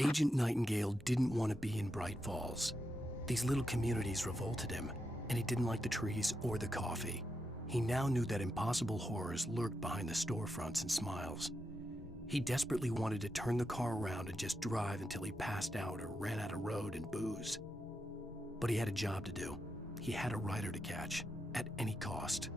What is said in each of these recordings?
Agent Nightingale didn't want to be in Bright Falls. These little communities revolted him, and he didn't like the trees or the coffee. He now knew that impossible horrors lurked behind the storefronts and smiles. He desperately wanted to turn the car around and just drive until he passed out or ran out of road and booze. But he had a job to do. He had a rider to catch, at any cost.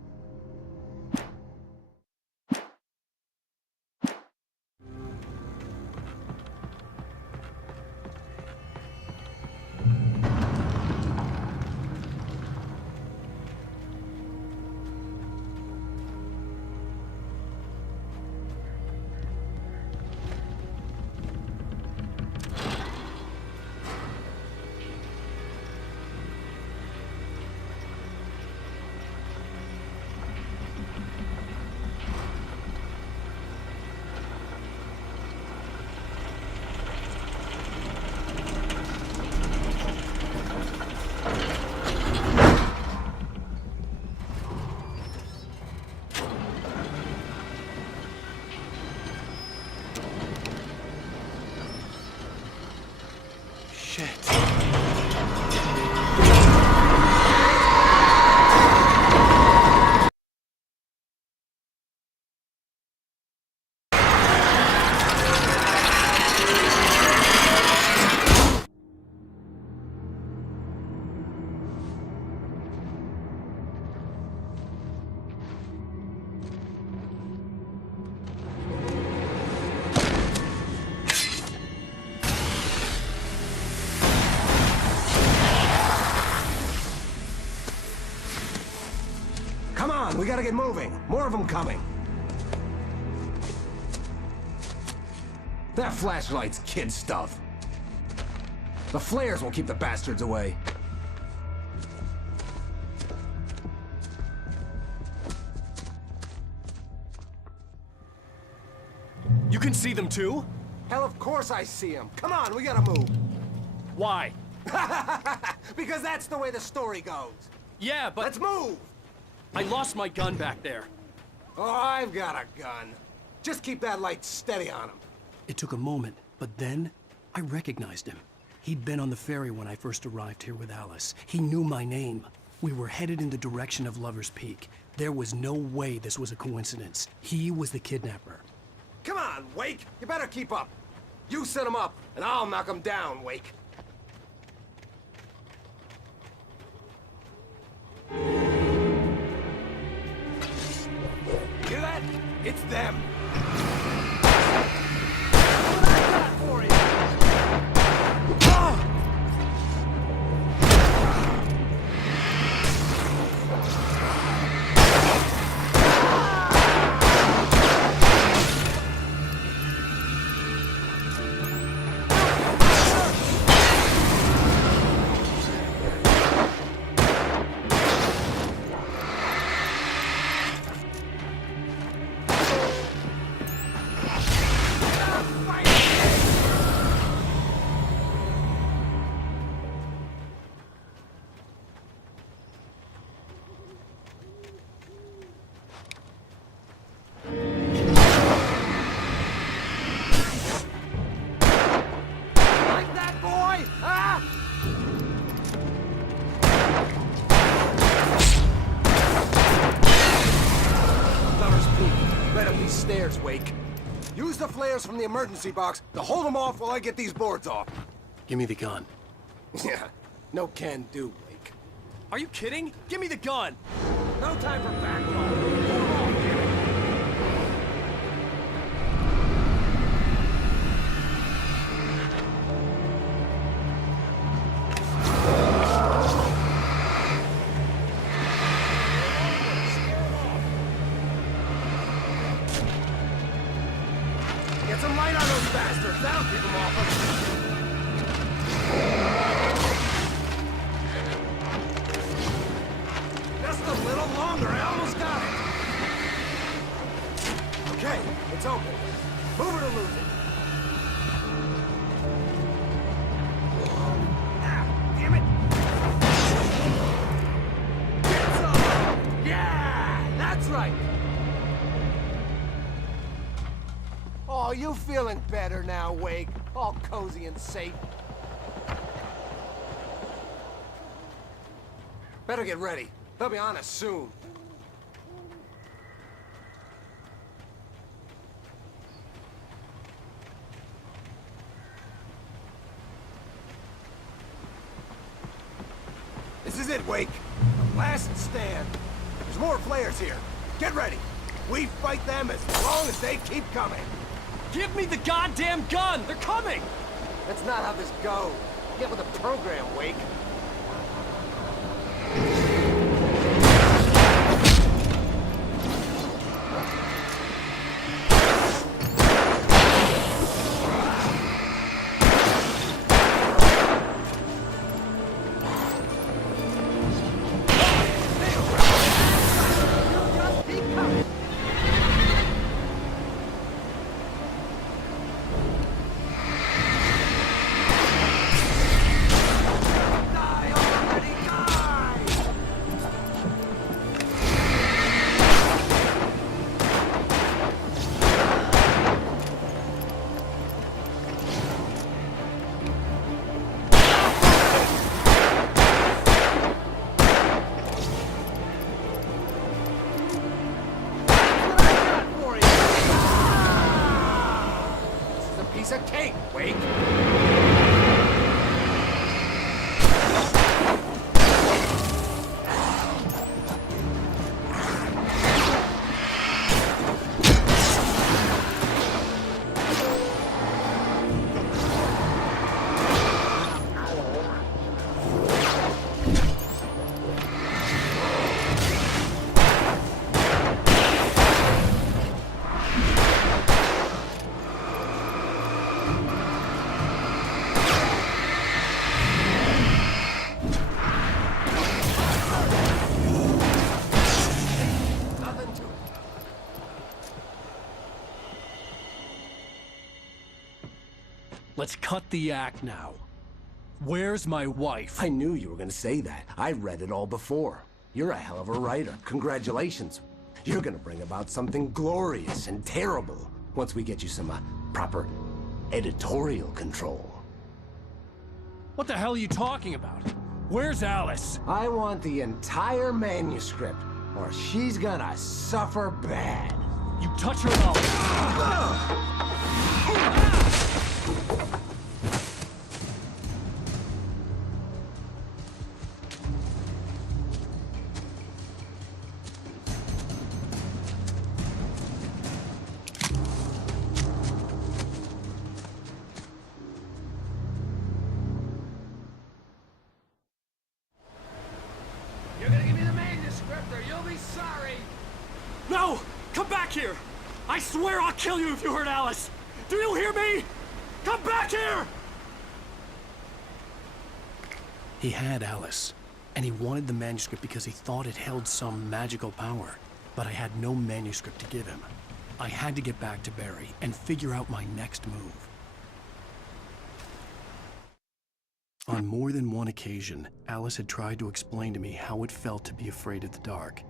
We gotta get moving. More of them coming. That flashlight's kid stuff. The flares will keep the bastards away. You can see them too? Hell, of course I see them. Come on, we gotta move. Why? Because that's the way the story goes. Yeah, but... Let's move! I lost my gun back there. Oh, I've got a gun. Just keep that light steady on him. It took a moment, but then I recognized him. He'd been on the ferry when I first arrived here with Alice. He knew my name. We were headed in the direction of Lover's Peak. There was no way this was a coincidence. He was the kidnapper. Come on, Wake! You better keep up. You set him up, and I'll knock him down, Wake. Hear that? It's them. What I got for you? Oh! Stairs, Wake. Use the flares from the emergency box to hold them off while I get these boards off. Give me the gun. Yeah, no can do, Wake. Are you kidding? Give me the gun! No time for backtalk. Hold them off, damn it. Get some light on those bastards. That'll keep them off us. Just a little longer. I almost got it. Okay, it's open. Move it or lose it. Ah, damn it. Get some. Yeah, that's right. Oh, you feeling better now, Wake? All cozy and safe. Better get ready. They'll be on us soon. This is it, Wake. The last stand. There's more flares here. Get ready. We fight them as long as they keep coming. Give me the goddamn gun! They're coming! That's not how this goes. Get with the program, Wake. Piece of cake, Wake. Let's cut the act now. Where's my wife? I knew you were gonna say that. I read it all before. You're a hell of a writer. Congratulations. You're gonna bring about something glorious and terrible once we get you some proper editorial control. What the hell are you talking about? Where's Alice? I want the entire manuscript, or she's gonna suffer bad. You touch her and You're gonna give me the manuscript or you'll be sorry. No! Come back here! I swear I'll kill you if you hurt Alice! Do you hear me? Come back here! He had Alice, and he wanted the manuscript because he thought it held some magical power. But I had no manuscript to give him. I had to get back to Barry and figure out my next move. On more than one occasion, Alice had tried to explain to me how it felt to be afraid of the dark.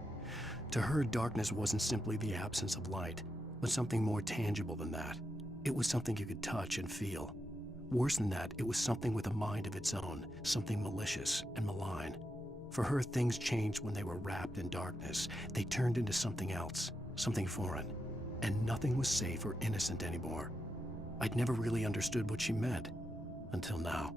To her, darkness wasn't simply the absence of light, but something more tangible than that. It was something you could touch and feel. Worse than that, it was something with a mind of its own, something malicious and malign. For her, things changed when they were wrapped in darkness. They turned into something else, something foreign, and nothing was safe or innocent anymore. I'd never really understood what she meant, until now.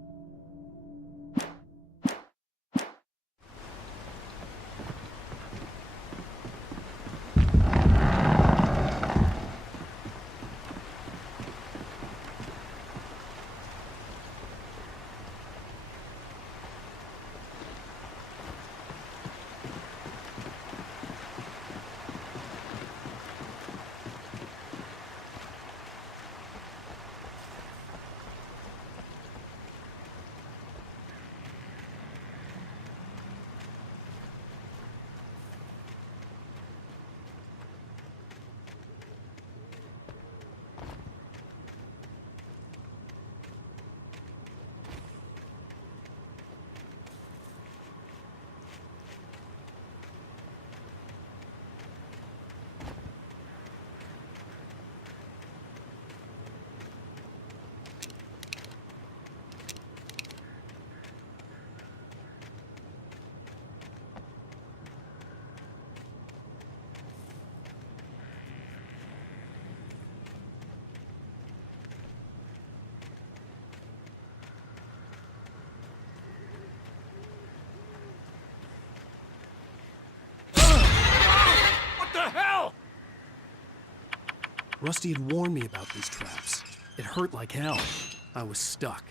Rusty had warned me about these traps. It hurt like hell. I was stuck.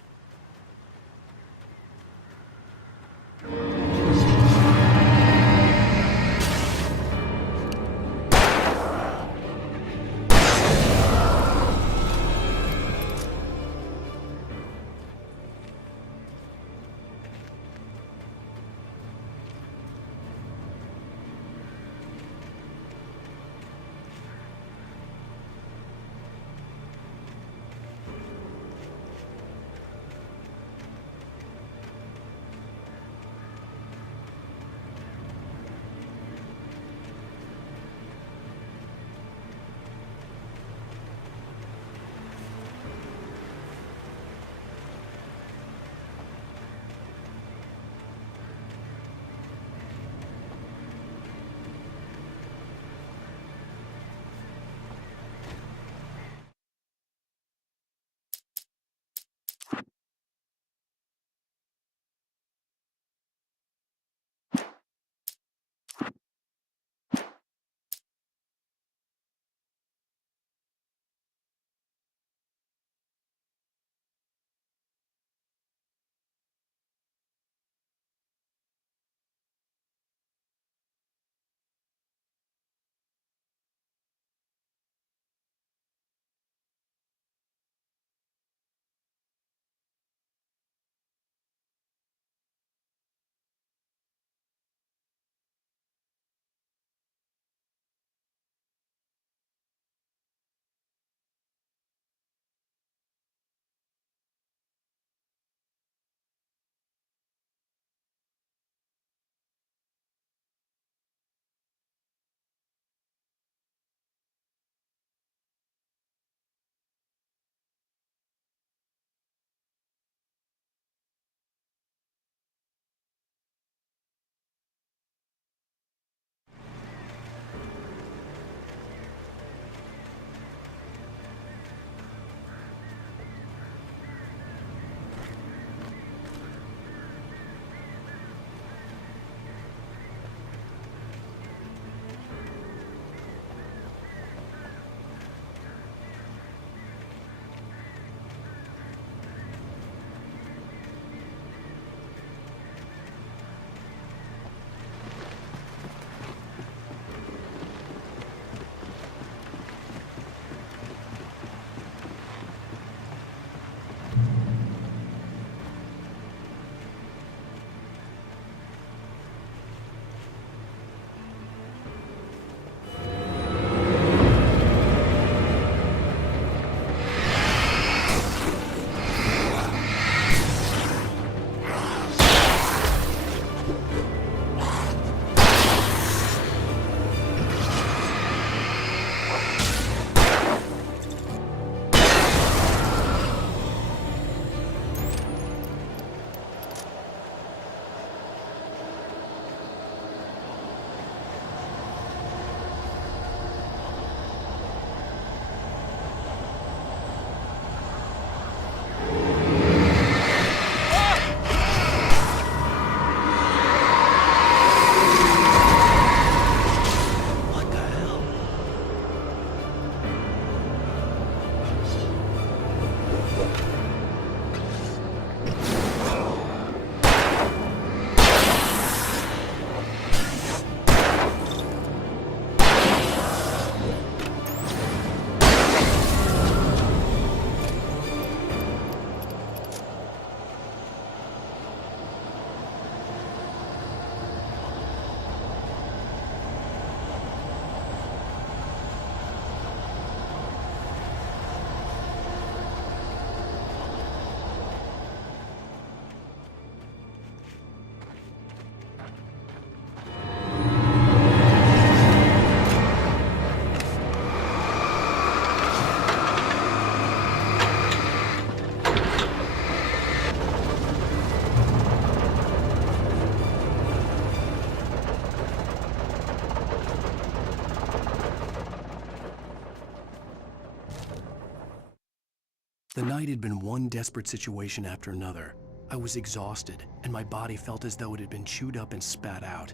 The night had been one desperate situation after another. I was exhausted, and my body felt as though it had been chewed up and spat out.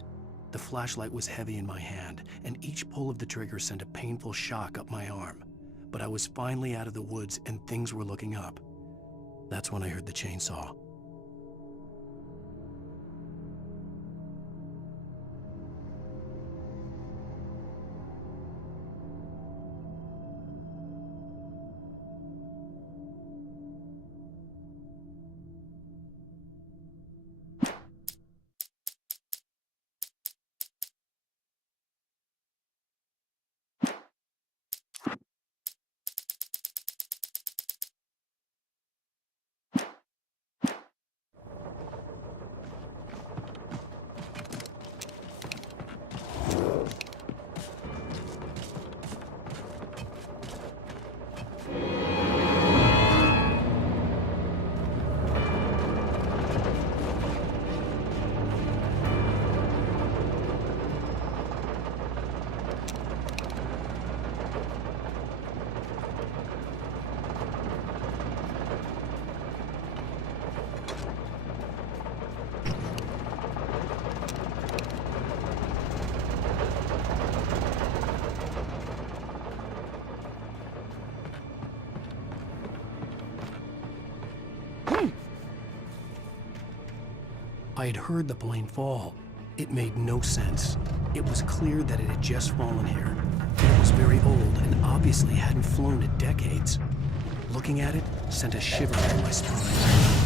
The flashlight was heavy in my hand, and each pull of the trigger sent a painful shock up my arm. but I was finally out of the woods and things were looking up. That's when I heard the chainsaw. I had heard the plane fall. It made no sense. It was clear that it had just fallen here. It was very old and obviously hadn't flown in decades. Looking at it sent a shiver down my spine.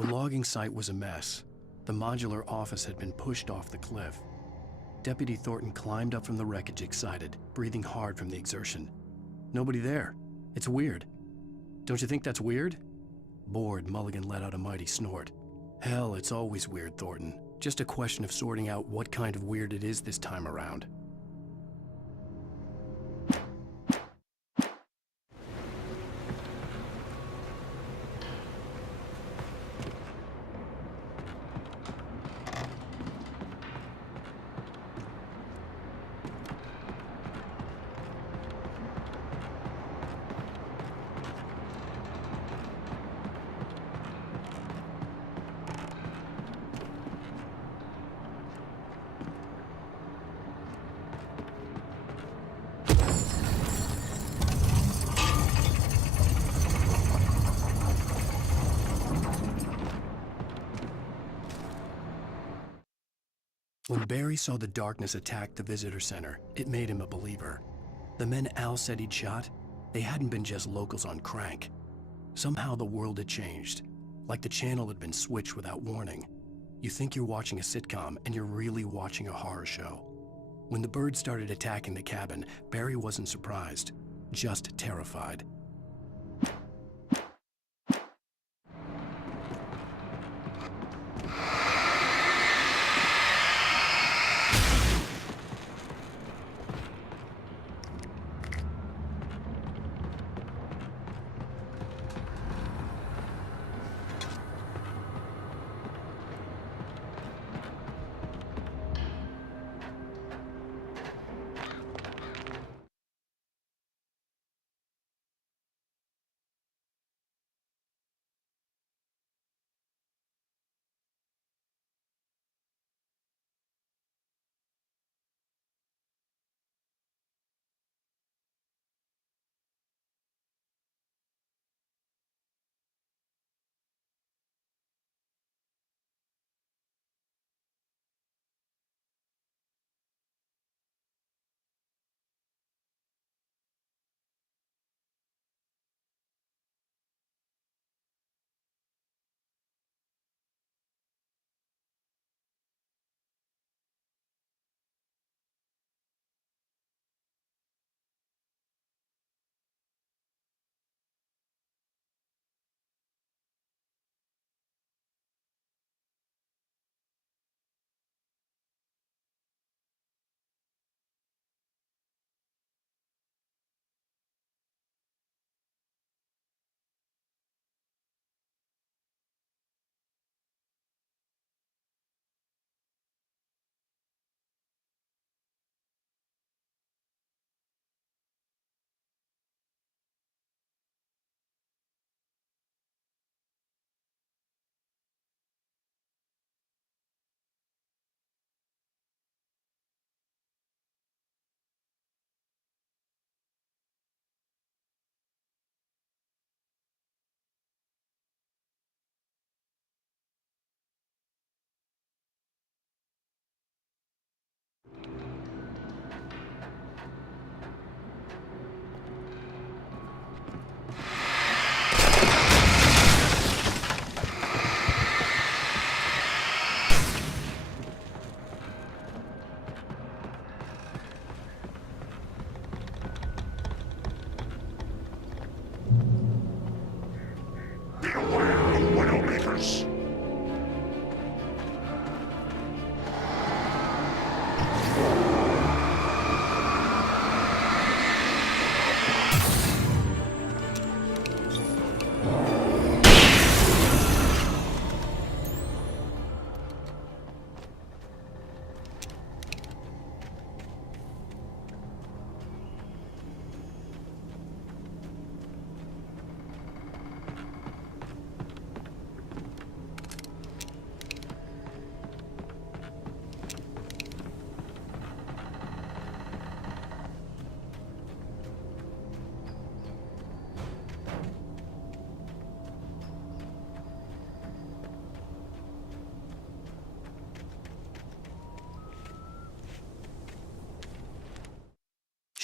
The logging site was a mess. The modular office had been pushed off the cliff. Deputy Thornton climbed up from the wreckage excited, breathing hard from the exertion. Nobody there. It's weird. Don't you think that's weird? Bored, Mulligan let out a mighty snort. Hell, it's always weird, Thornton. Just a question of sorting out what kind of weird it is this time around. When Barry saw the darkness attack the visitor center, it made him a believer. The men Al said he'd shot, they hadn't been just locals on crank. Somehow the world had changed, like the channel had been switched without warning. You think you're watching a sitcom, and you're really watching a horror show. When the birds started attacking the cabin, Barry wasn't surprised, just terrified.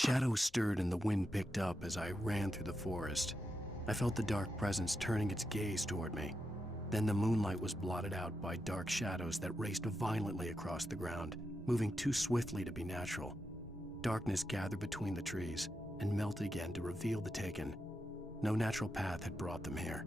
Shadows stirred and the wind picked up as I ran through the forest. I felt the dark presence turning its gaze toward me. Then the moonlight was blotted out by dark shadows that raced violently across the ground, moving too swiftly to be natural. Darkness gathered between the trees and melted again to reveal the Taken. No natural path had brought them here.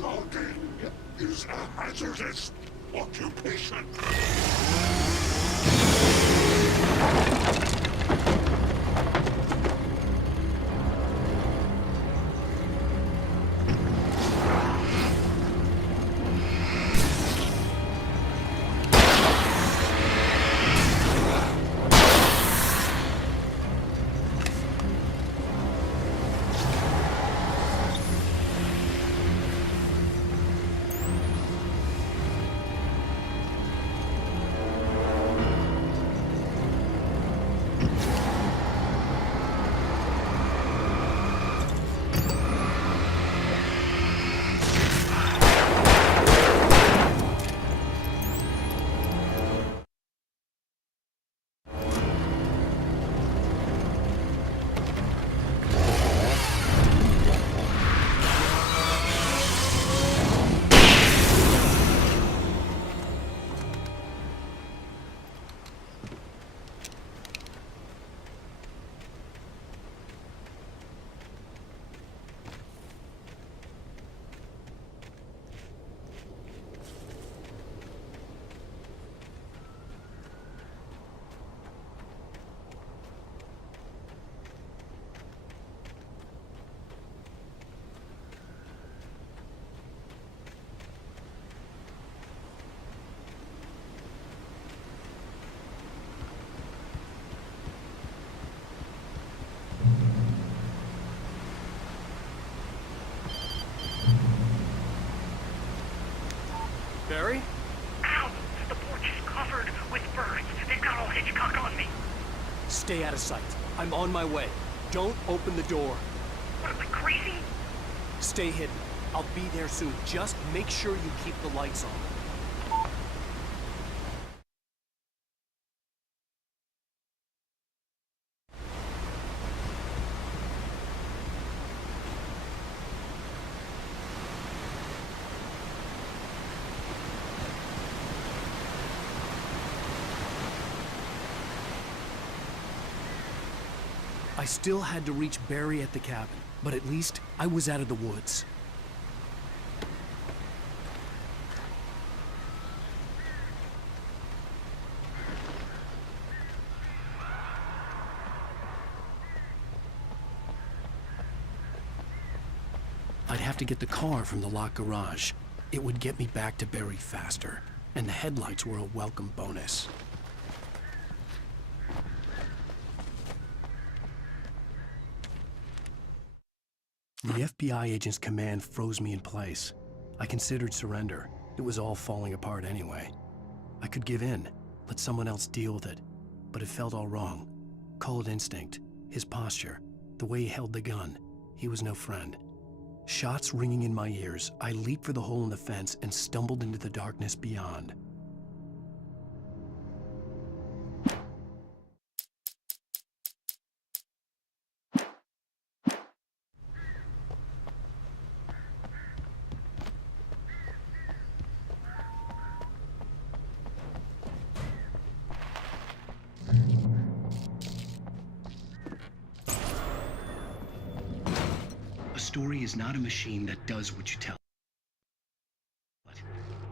Logging is a hazardous occupation. Barry? Ow! The porch is covered with birds. They've got all Hitchcock on me. Stay out of sight. I'm on my way. Don't open the door. What am I, crazy? Stay hidden. I'll be there soon. Just make sure you keep the lights on. I still had to reach Barry at the cabin, but at least I was out of the woods. I'd have to get the car from the locked garage. It would get me back to Barry faster, and the headlights were a welcome bonus. The FBI agent's command froze me in place. I considered surrender. It was all falling apart anyway. I could give in, let someone else deal with it, but it felt all wrong. Call it instinct, his posture, the way he held the gun. He was no friend. Shots ringing in my ears, I leaped for the hole in the fence and stumbled into the darkness beyond. A story is not a machine that does what you tell it.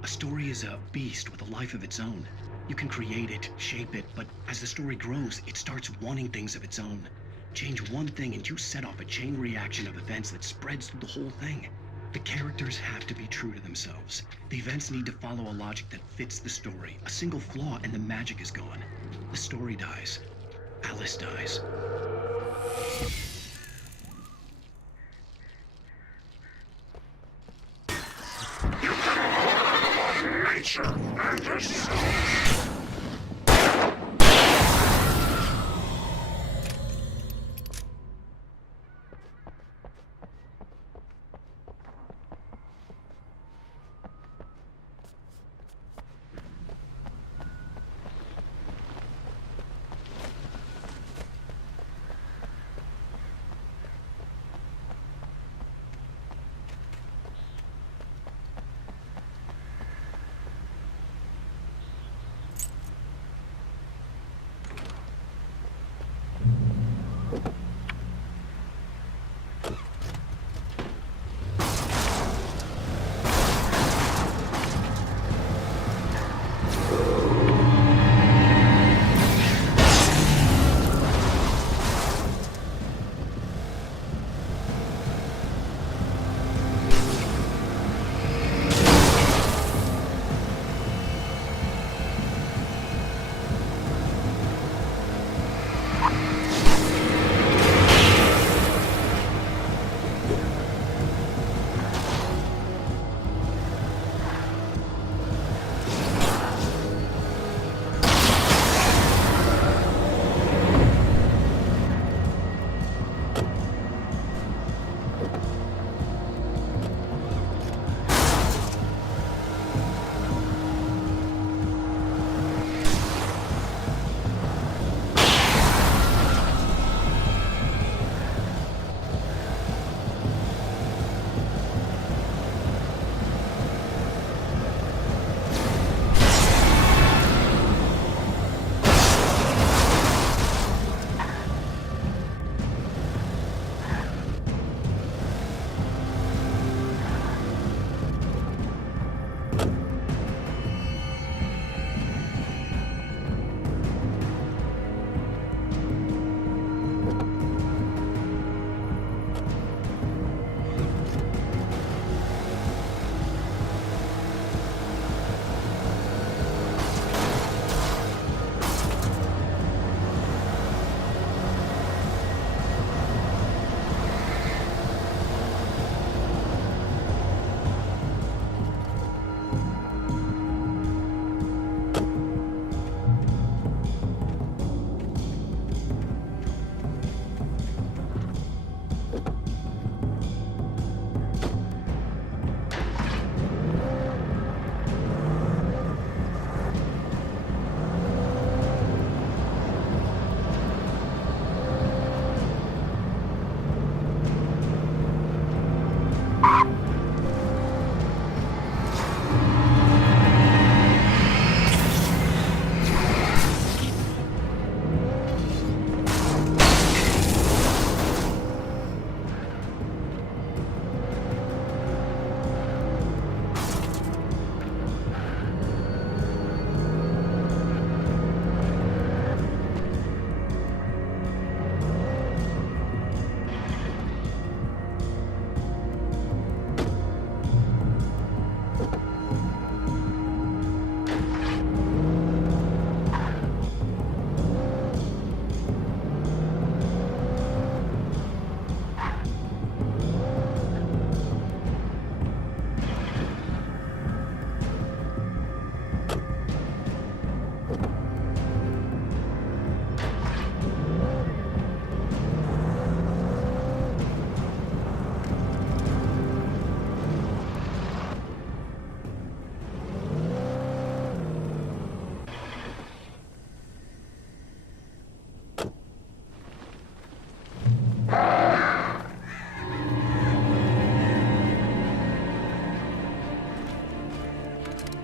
A story is a beast with a life of its own. You can create it, shape it, but as the story grows, it starts wanting things of its own. Change one thing and you set off a chain reaction of events that spreads through the whole thing. The characters have to be true to themselves. The events need to follow a logic that fits the story. A single flaw and the magic is gone. The story dies. Alice dies. Nature and yourself.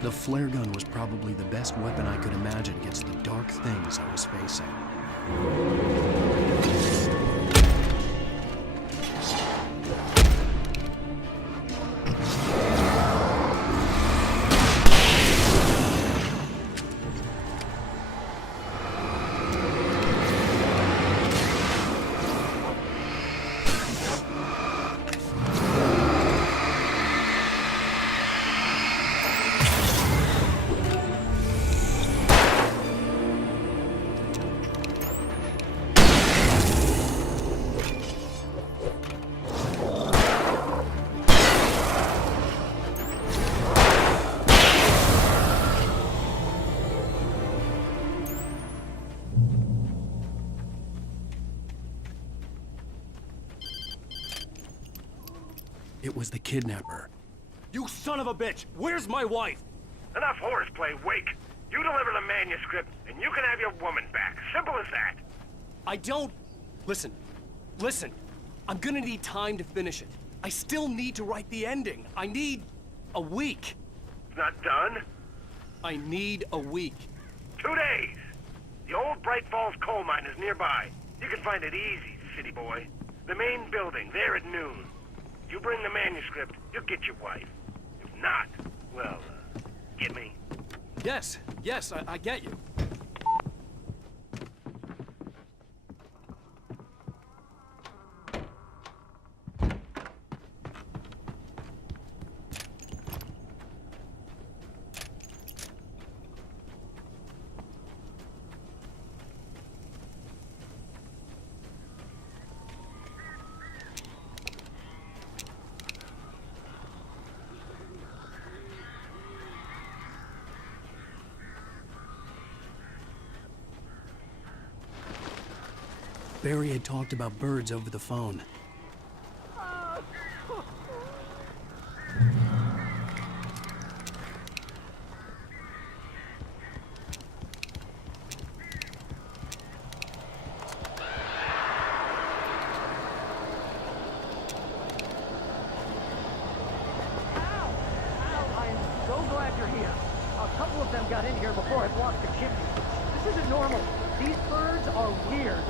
The flare gun was probably the best weapon I could imagine against the dark things I was facing. It was the kidnapper. You son of a bitch! Where's my wife? Enough horseplay, Wake. You deliver the manuscript, and you can have your woman back. Simple as that. I don't... Listen. I'm gonna need time to finish it. I still need to write the ending. I need a week. It's not done. I need a week. 2 days. The old Bright Falls coal mine is nearby. You can find it easy, city boy. The main building, there at noon. You bring the manuscript, you'll get your wife. If not, well, get me? Yes, I get you. Barry had talked about birds over the phone. I am so glad you're here. A couple of them got in here before I blocked the chimney. This isn't normal. These birds are weird.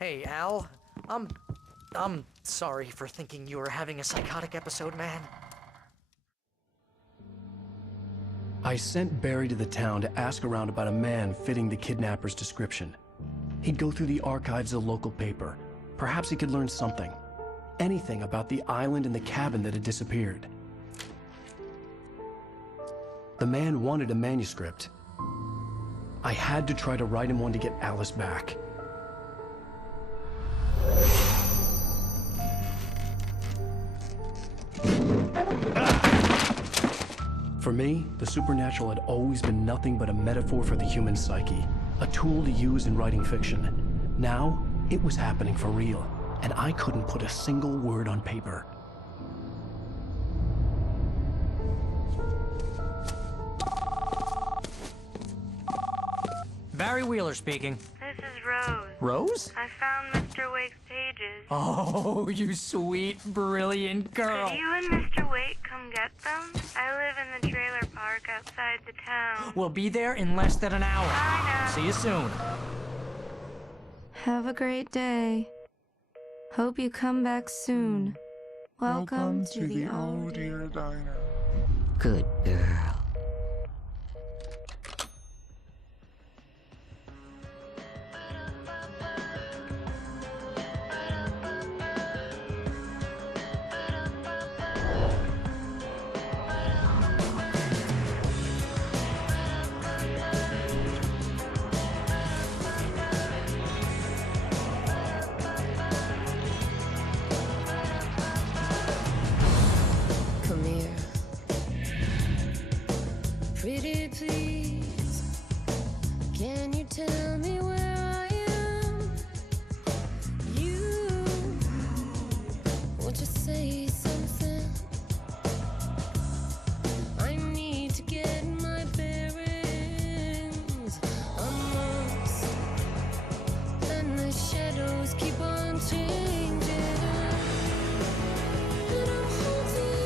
Hey, Al. I'm sorry for thinking you were having a psychotic episode, man. I sent Barry to the town to ask around about a man fitting the kidnapper's description. He'd go through the archives of the local paper. Perhaps he could learn something. Anything about the island and the cabin that had disappeared. The man wanted a manuscript. I had to try to write him one to get Alice back. For me, the supernatural had always been nothing but a metaphor for the human psyche, a tool to use in writing fiction. Now, it was happening for real, and I couldn't put a single word on paper. Barry Wheeler speaking. This is Rose. Rose? I found Mr. Wake's pages. Oh, you sweet, brilliant girl. Could you and Mr. Wake come get them? I live in the trailer park outside the town. We'll be there in less than an hour. Bye now. See you soon. Have a great day. Hope you come back soon. Welcome to the Oh Dear Diner. Good girl. Come here. Pretty please. Can you tell me where I am? You. Won't you say something? I need to get my bearings amongst. And the shadows keep on changing. And I'm holding.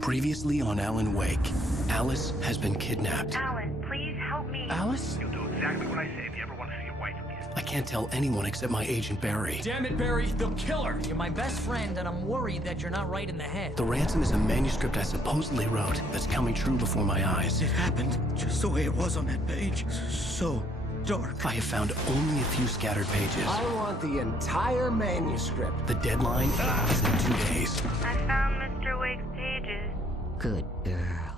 Previously on Alan Wake, Alice has been kidnapped. Alan, please help me. Alice? You'll do exactly what I say if you ever want to see your wife again. I can't tell anyone except my agent Barry. Damn it, Barry, they'll kill her! You're my best friend, and I'm worried that you're not right in the head. The ransom is a manuscript I supposedly wrote that's coming true before my eyes. It happened just the way it was on that page. So dark. I have found only a few scattered pages. I want the entire manuscript. The deadline is in 2 days. I found Mr. Wake's pages. Good girl.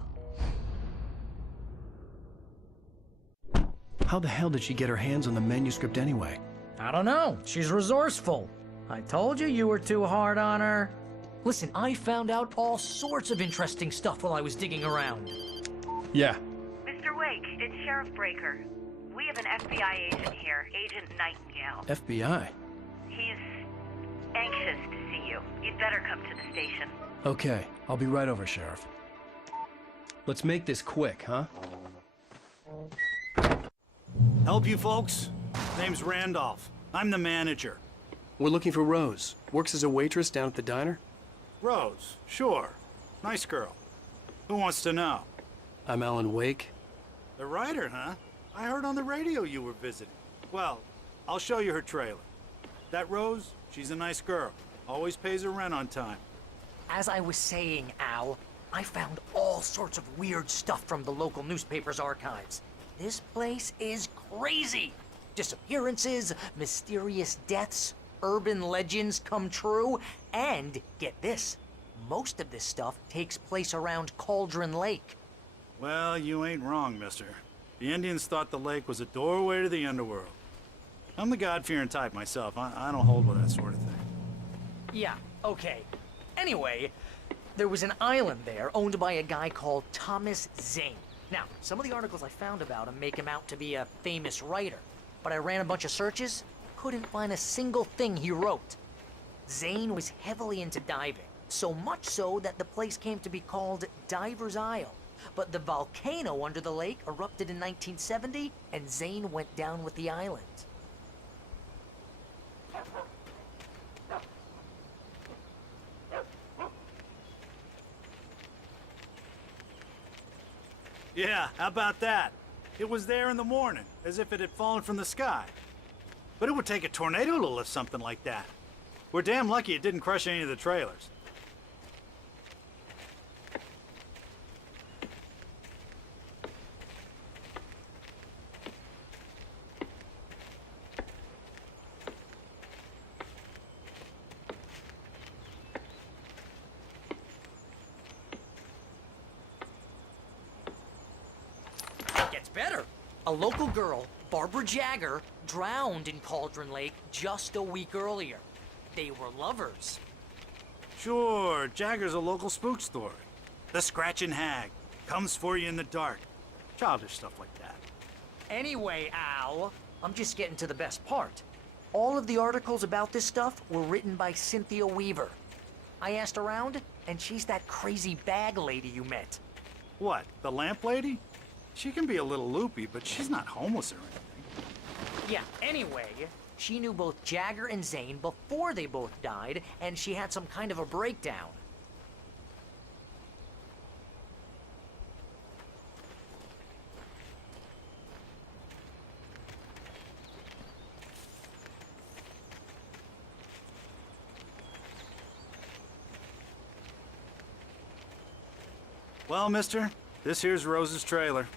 How the hell did she get her hands on the manuscript anyway? I don't know. She's resourceful. I told you you were too hard on her. Listen, I found out all sorts of interesting stuff while I was digging around. Yeah. Mr. Wake, it's Sheriff Breaker. We have an FBI agent here, Agent Nightingale. FBI. He's anxious to see you. You'd better come to the station. Okay, I'll be right over, Sheriff. Let's make this quick, huh? Help you folks? Name's Randolph. I'm the manager. We're looking for Rose. Works as a waitress down at the diner. Rose, sure. Nice girl. Who wants to know? I'm Alan Wake. The writer, huh? I heard on the radio you were visiting. Well, I'll show you her trailer. That Rose, she's a nice girl. Always pays her rent on time. As I was saying, Al, I found all sorts of weird stuff from the local newspaper's archives. This place is crazy. Disappearances, mysterious deaths, urban legends come true, and get this, most of this stuff takes place around Cauldron Lake. Well, you ain't wrong, mister. The Indians thought the lake was a doorway to the underworld. I'm the God-fearing type myself. I don't hold with that sort of thing. Yeah, okay. Anyway, there was an island there owned by a guy called Thomas Zane. Now, some of the articles I found about him make him out to be a famous writer, but I ran a bunch of searches, couldn't find a single thing he wrote. Zane was heavily into diving, so much so that the place came to be called Diver's Isle. But the volcano under the lake erupted in 1970, and Zane went down with the island. Yeah, how about that? It was there in the morning, as if it had fallen from the sky. But it would take a tornado to lift something like that. We're damn lucky it didn't crush any of the trailers. A local girl, Barbara Jagger, drowned in Cauldron Lake just a week earlier. They were lovers. Sure, Jagger's a local spook story. The Scratching Hag comes for you in the dark. Childish stuff like that. Anyway, Al, I'm just getting to the best part. All of the articles about this stuff were written by Cynthia Weaver. I asked around, and she's that crazy bag lady you met. What, the lamp lady? She can be a little loopy, but she's not homeless or anything. Yeah, anyway, she knew both Jagger and Zane before they both died, and she had some kind of a breakdown. Well, mister, this here's Rose's trailer.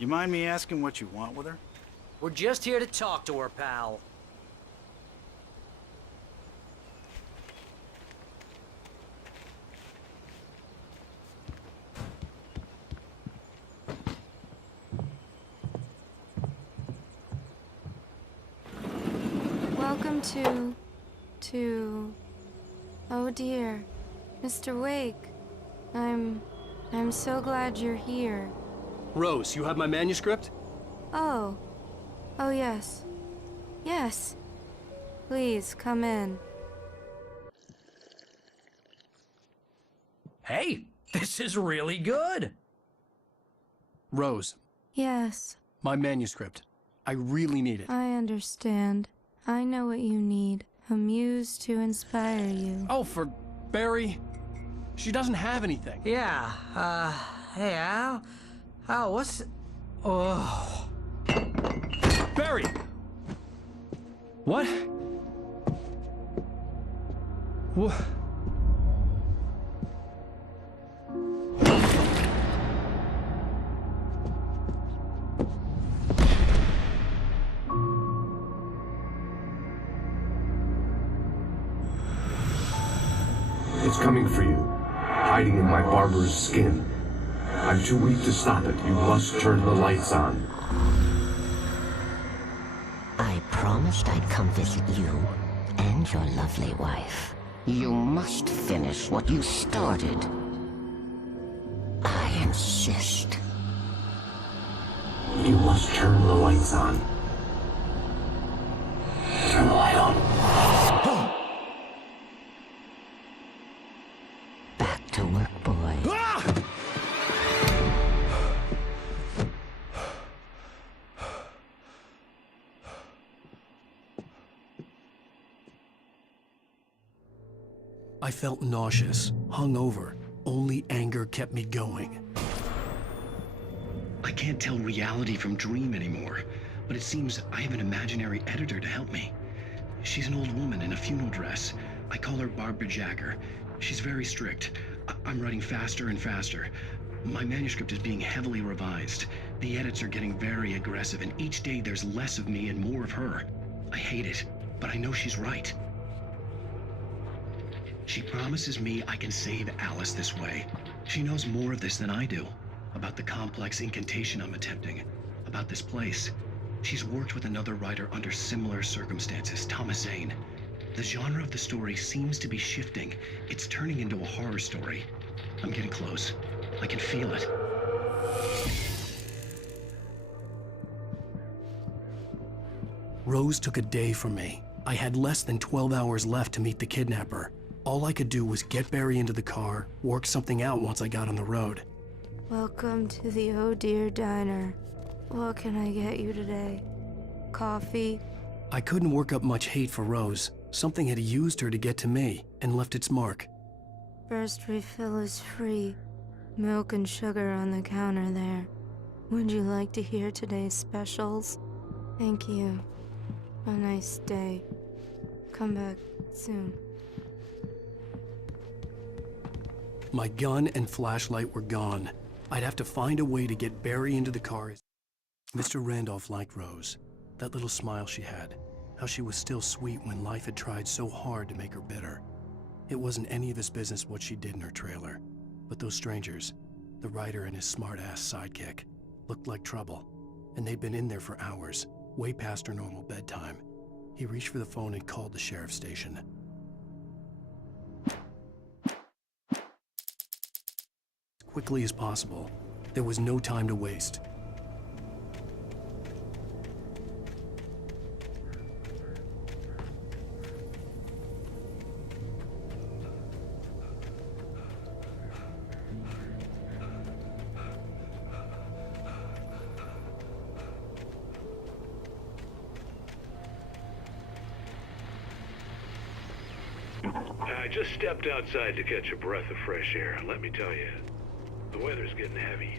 You mind me asking what you want with her? We're just here to talk to her, pal. Welcome to... Oh dear, Mr. Wake. I'm so glad you're here. Rose, you have my manuscript? Oh. Oh, yes. Yes. Please, come in. Hey, this is really good. Rose, Yes, my manuscript. I really need it. I understand. I know what you need. A muse to inspire you. Oh, for Barry? She doesn't have anything. Yeah, hey, Al? Al, what's... Oh... Barry! What? What? It's coming for you, hiding in my barber's skin. I'm too weak to stop it. You must turn the lights on. I promised I'd come visit you and your lovely wife. You must finish what you started. I insist. You must turn the lights on. Turn the light on. Back to work, boy. I felt nauseous, hungover. Only anger kept me going. I can't tell reality from dream anymore, but it seems I have an imaginary editor to help me. She's an old woman in a funeral dress. I call her Barbara Jagger. She's very strict. I'm writing faster and faster. My manuscript is being heavily revised. The edits are getting very aggressive, and each day there's less of me and more of her. I hate it, but I know she's right. She promises me I can save Alice this way. She knows more of this than I do. About the complex incantation I'm attempting. About this place. She's worked with another writer under similar circumstances, Thomas Zane. The genre of the story seems to be shifting. It's turning into a horror story. I'm getting close. I can feel it. Rose took a day from me. I had less than 12 hours left to meet the kidnapper. All I could do was get Barry into the car, work something out once I got on the road. Welcome to the Oh Dear Diner. What can I get you today? Coffee? I couldn't work up much hate for Rose. Something had used her to get to me and left its mark. First refill is free. Milk and sugar on the counter there. Would you like to hear today's specials? Thank you. A nice day. Come back soon. My gun and flashlight were gone. I'd have to find a way to get Barry into the car. Mr. Randolph liked Rose. That little smile she had. How she was still sweet when life had tried so hard to make her bitter. It wasn't any of his business what she did in her trailer. But those strangers, the writer and his smart-ass sidekick, looked like trouble. and they'd been in there for hours, way past her normal bedtime. He reached for the phone and called the sheriff's station. As quickly as possible, there was no time to waste. I just stepped outside to catch a breath of fresh air. Let me tell you, the weather's getting heavy.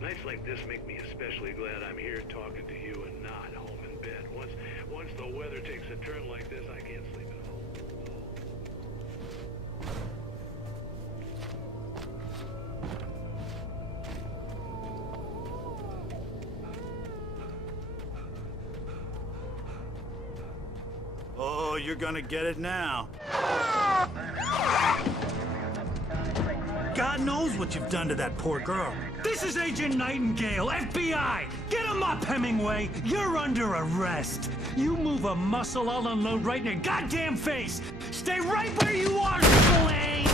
Nights like this make me especially glad I'm here talking to you and not home in bed. Once the weather takes a turn like this, I can't sleep at home. Oh, you're gonna get it now. God knows what you've done to that poor girl. This is Agent Nightingale, FBI! Get him up, Hemingway! You're under arrest! You move a muscle, I'll unload right in your goddamn face! Stay right where you are, Spillane!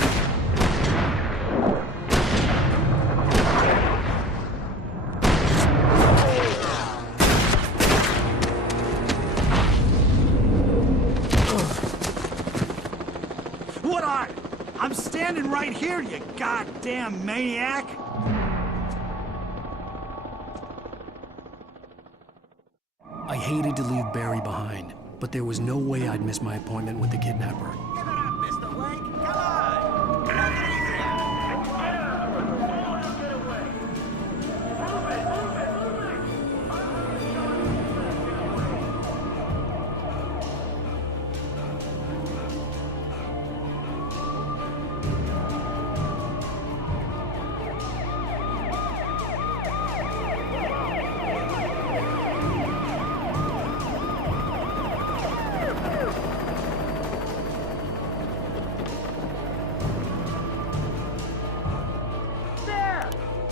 What are? I'm standing right here, you goddamn maniac! I hated to leave Barry behind, but there was no way I'd miss my appointment with the kidnapper.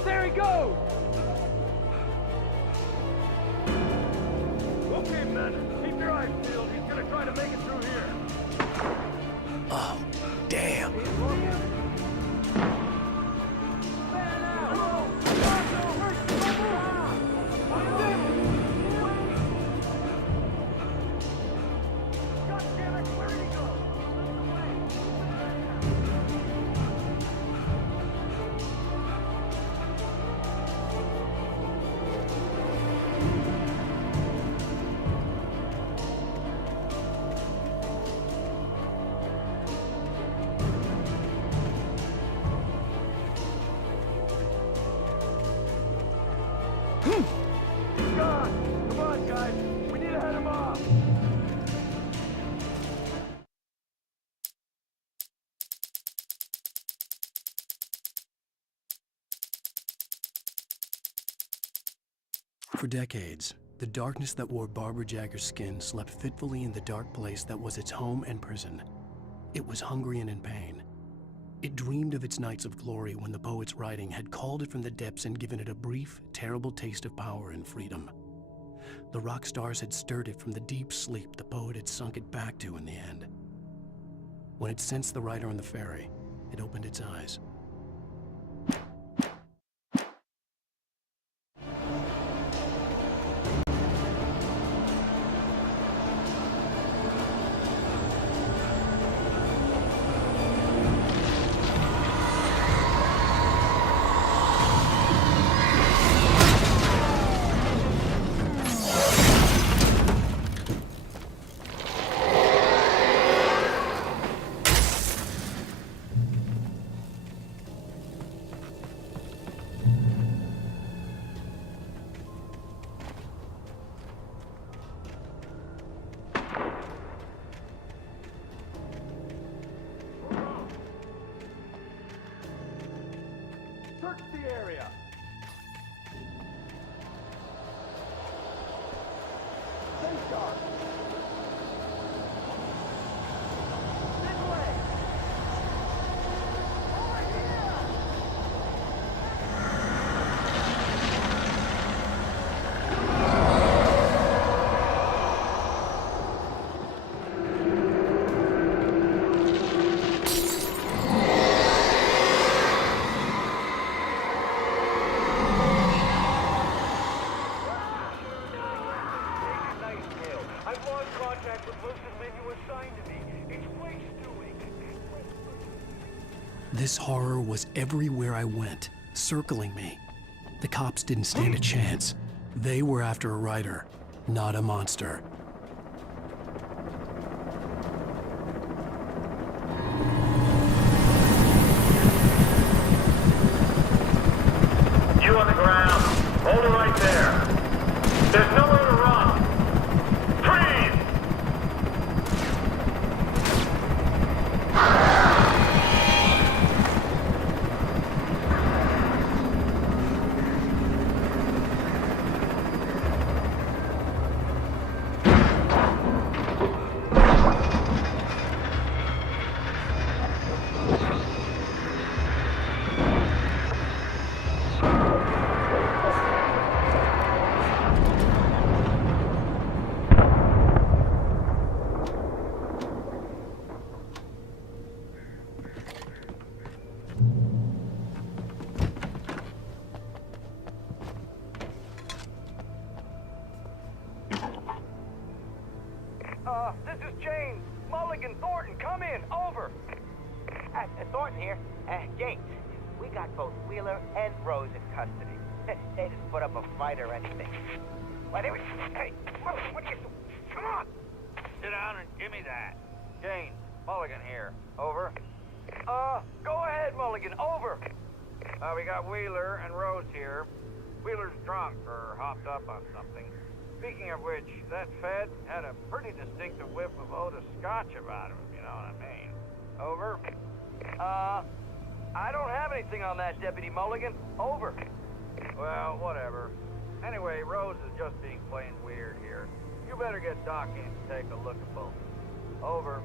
There he goes! Okay, men, keep your eyes peeled. He's gonna try to make it through here. Oh, damn. Come on, guys. We need to head him off. For decades, the darkness that wore Barbara Jagger's skin slept fitfully in the dark place that was its home and prison. It was hungry and in pain. It dreamed of its nights of glory when the poet's writing had called it from the depths and given it a brief, terrible taste of power and freedom. The rock stars had stirred it from the deep sleep the poet had sunk it back to in the end. When it sensed the writer on the ferry, it opened its eyes. Search the area. Stay sharp. This way. Over here. This horror was everywhere I went, circling me. The cops didn't stand a chance. They were after a writer, not a monster. You on the ground. Hold it right there. There's nowhere to run. Freeze! This is James. Mulligan, Thornton, come in. Over. Thornton here. James, we got both Wheeler and Rose in custody. They didn't put up a fight or anything. Why, they were... Hey, what are you... Come on! Sit down and give me that. James, Mulligan here. Over. Go ahead, Mulligan. Over. We got Wheeler and Rose here. Wheeler's drunk or hopped up on something. Speaking of which, that Fed had a pretty distinctive whiff of Otis Scotch about him, if you know what I mean. Over. I don't have anything on that, Deputy Mulligan. Over. Well, whatever. Anyway, Rose is just being plain weird here. You better get Doc in to take a look at both. Over.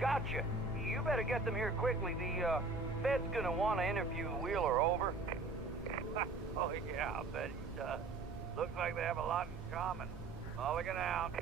Gotcha. You better get them here quickly. The, Fed's gonna want to interview Wheeler. Over. Oh, yeah, I'll bet he does. Looks like they have a lot in common. Mulligan out.